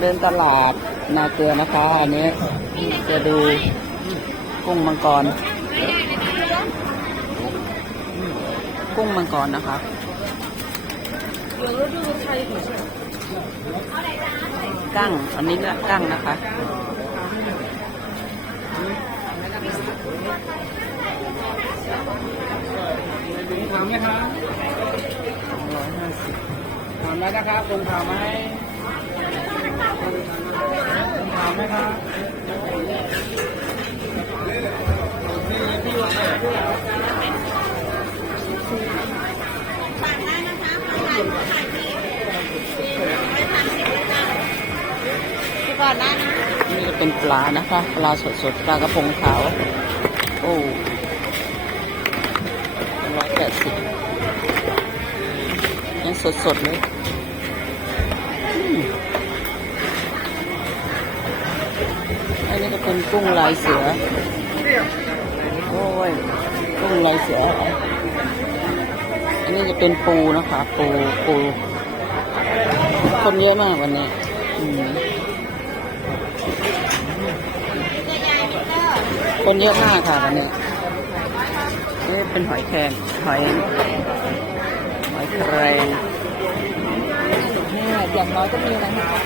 เดินตลาดนาเกลือนะคะ อันนี้จะดูกุ้งมังกร กุ้งมังกรนะคะกั้ง อันนี้ก็กั้งนะคะ ถามไหมครับร้อยห้าสิบถามแล้วนะครับคนถามไหมามไหมคะนี่จะเป็นปลานะคะ ปลาสดๆ ปลากระพงขาว โอ้ร้อยแปดสิบยังสดๆเลย ก็เป็นกุ้งลายเสือ โอ้ย กุ้งลายเสือ อันนี้จะเป็นปูนะคะ ปูปู คนเยอะมากวันนี้คนเยอะมากค่ะวันนี้นี่เป็นหอยแครงหอยหอยแครงเนี่ยอย่างน้อยก็มีอะไรให้เขา